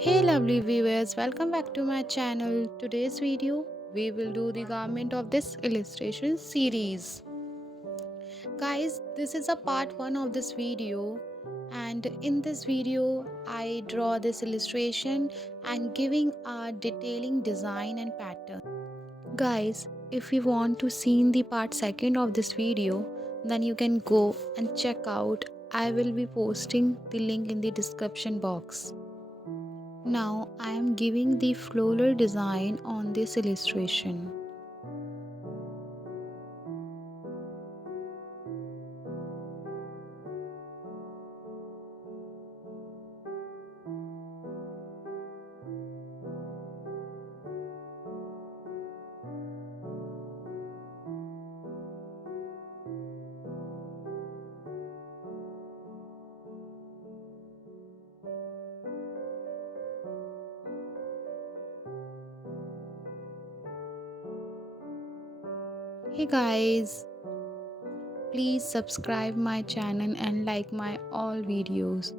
Hey lovely viewers, welcome back to my channel. Today's video we will do the garment of this illustration series. Guys, this is a part 1 of this video, and in this video I draw this illustration and giving a detailing design and pattern. Guys, if you want to see the part 2 of this video, then you can go and check out. I will be posting the link in the description box. Now I am giving the floral design on this illustration. Hey guys, please subscribe my channel and like my all videos.